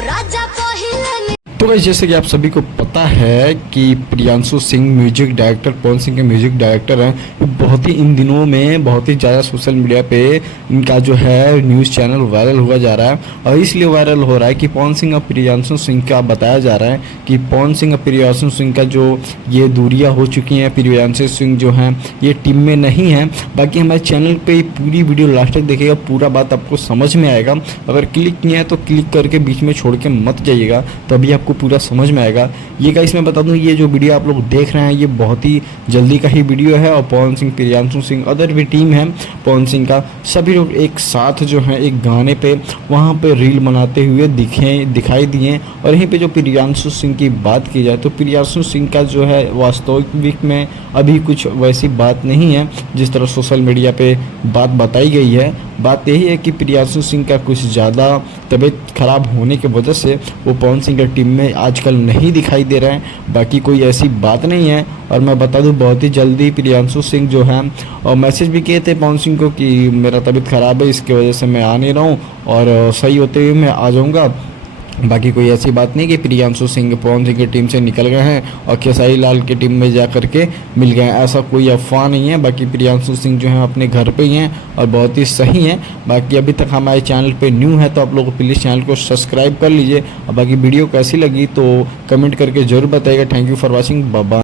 राजा पहिला तो गाइस जैसे कि आप सभी को पता है कि प्रियांशु सिंह म्यूजिक डायरेक्टर पवन सिंह के म्यूजिक डायरेक्टर हैं। बहुत ही इन दिनों में बहुत ही ज़्यादा सोशल मीडिया पे इनका जो है न्यूज़ चैनल वायरल हुआ जा रहा है और इसलिए वायरल हो रहा है कि पवन सिंह और प्रियांशु सिंह का बताया जा रहा है कि पवन सिंह और प्रियांशु सिंह का जो ये दूरियाँ हो चुकी हैं। प्रियांशु सिंह जो हैं ये टीम में नहीं है। बाकी हमारे चैनल पर पूरी वीडियो लास्ट तक देखिएगा, पूरा बात आपको समझ में आएगा। अगर क्लिक किया है तो क्लिक करके बीच में छोड़ के मत जाइएगा, तभी आपको पूरा समझ में आएगा। ये गाइस मैं बता दूं, ये जो वीडियो आप लोग देख रहे हैं ये बहुत ही जल्दी का ही वीडियो है और पवन सिंह, प्रियांशु सिंह, अदर भी टीम है पवन सिंह का, सभी लोग एक साथ जो है एक गाने पे वहाँ पे रील बनाते हुए दिखाई दिए। और यहीं पे जो प्रियांशु सिंह की बात की जाए तो प्रियांशु सिंह का जो है वास्तविक में अभी कुछ वैसी बात नहीं है जिस तरह सोशल मीडिया पे बात बताई गई है। बात यही है कि प्रियांशु सिंह का कुछ ज़्यादा तबीयत खराब होने की वजह से वो पवन सिंह की टीम में आजकल नहीं दिखाई दे रहे हैं। बाकी कोई ऐसी बात नहीं है। और मैं बता दूं बहुत ही जल्दी प्रियांशु सिंह जो हैं और मैसेज भी किए थे पवन सिंह को कि मेरा तबीयत ख़राब है, इसकी वजह से मैं आ नहीं रहा हूँ और सही होते हुए मैं आ जाऊँगा। बाकी कोई ऐसी बात नहीं कि प्रियांशु सिंह पवन सिंह की टीम से निकल गए हैं और खेसारी लाल की टीम में जा कर के मिल गए हैं, ऐसा कोई अफवाह नहीं है। बाकी प्रियांशु सिंह जो हैं अपने घर पे ही हैं और बहुत ही सही हैं। बाकी अभी तक हमारे चैनल पे न्यू है तो आप लोग प्लीज़ चैनल को सब्सक्राइब कर लीजिए। और बाकी वीडियो कैसी लगी तो कमेंट करके ज़रूर बताइएगा। Thank you for watching, bye bye.